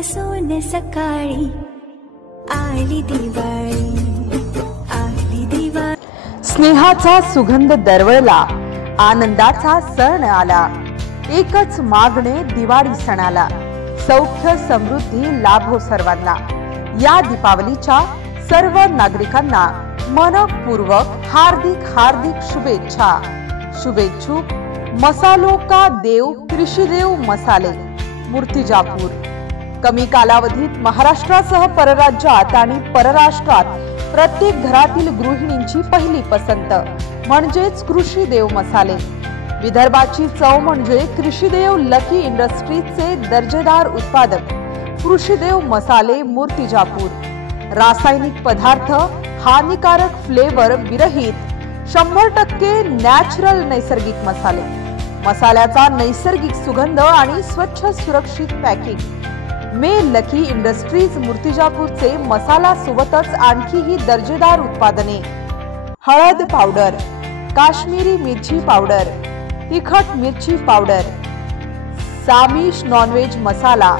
पासून सकाळी आली दिवाळी, आली दिवाळी। स्नेहाचा सुगंध दरवळला, आनंदाचा सण आला, एकच मागणे दिवाळी सणाला, सौख्य समृद्धी लाभो सर्वांना। या दीपावलीच्या सर्व नागरिकांना मनपूर्वक हार्दिक हार्दिक शुभेच्छा। शुभेच्छुक मसालों का देव कृषी देव मसाले, मूर्तिजापूर। कमी कालावधीत महाराष्ट्रासह परराज्यात आणि परराष्ट्रात प्रत्येक घरातील गृहिणींची पहिली पसंत म्हणजेच कृषी देव मसाले। विदर्भाची चव म्हणजे कृषीदेव लकी इंडस्ट्रीजचे दर्जेदार उत्पादक कृषीदेव मसाले, मूर्तिजापूर। रासायनिक पदार्थ, हानिकारक फ्लेवर विरहित 100% नॅचरल नैसर्गिक मसाले। मसाल्याचा नैसर्गिक सुगंध आणि स्वच्छ सुरक्षित पॅकिंग। मे लकी इंडस्ट्रीज मूर्तिजापूरचे मसाला सोबतच आणखीही दर्जेदार उत्पादने, हळद पावडर, काश्मीरी मिरची पावडर, तिखट मिरची पावडर, सामिष नॉनव्हेज मसाला,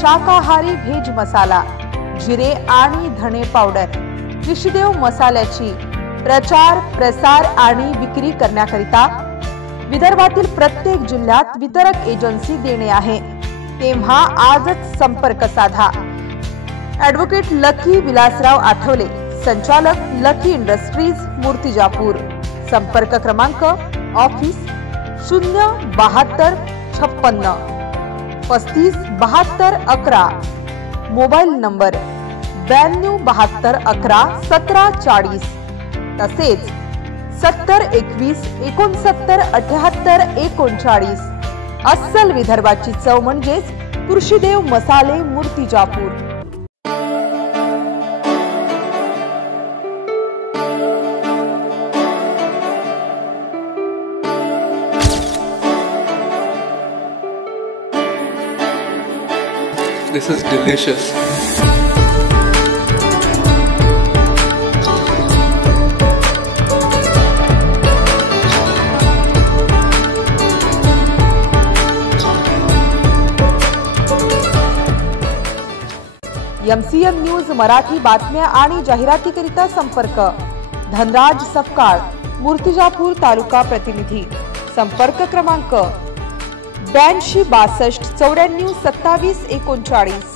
शाकाहारी व्हेज मसाला, जिरे आणि धणे पावडर। कृषीदेव मसाल्याची प्रचार, प्रसार आणि विक्री करण्याकरिता विदर्भातील प्रत्येक जिल्ह्यात वितरक एजन्सी देणे आहे। तेव्हा आजच संपर्क साधा। ॲडव्होकेट लकी विलासराव आठवले, संचालक लकी इंडस्ट्रीज मूर्तिजापूर। संपर्क क्रमांक ऑफिस 072 56 35 72 11, मोबाईल नंबर 92 72 11 17 40, तसेच 70 21 69 78 39। अस्सल विदर्भाची चव म्हणजेच कृषीदेव मसाले, Murtijapur. This is delicious. MCM news Marathi बातम्या आणि जाहिरातीकरिता संपर्क धनराज सपकाळ, मूर्तिजापूर तालुका प्रतिनिधी। संपर्क क्रमांक 82 62 94 27 39।